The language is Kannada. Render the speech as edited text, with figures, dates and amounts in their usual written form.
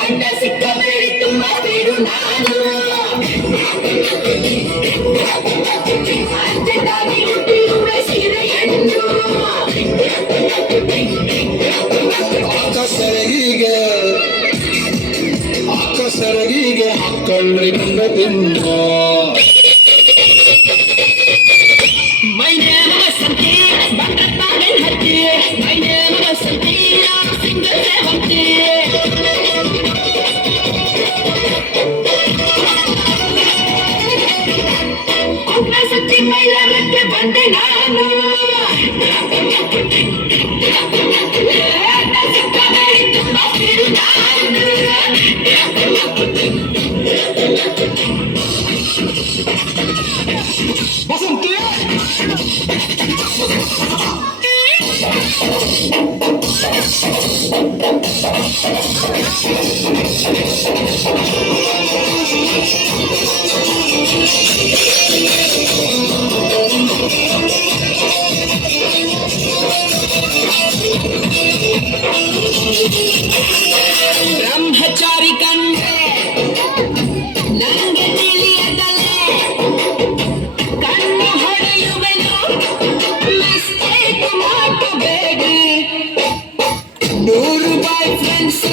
ಅಣ್ಣ ಸಿಕ್ಕ ಬೇಡಿ ತುಂಬ ಬೇಡು ನಾನು ಅರ್ಜೆಂಟಾಗಿ ಹುಟ್ಟಿರುವೆ ಸೀರೆಯನ್ನು ಸರಗಿಗೆ ಹಾಕೊಂಡ್ರಿ ಮುಂದ ತಿನ್ನ My name is Santi, Bangladesh Hatti. My name is Santi, I'm single Hatti. Anna Santi, my love, the Bandana. Anna Santi, my Vasanthi ಬ್ರಹ್ಮಚಾರಿ ಕಂಡ್ರೆ ನಂಗೆ ತಿಳಿಯದಲೆ ಕಣ್ಣು ಹೊಡೆಯುವೆನು ಮಿಸ್ಟೇಕ್ ಮಾಡಬೇಡಿ 100 ಬಾಯ್ ಫ್ರೆಂಡ್ಸ್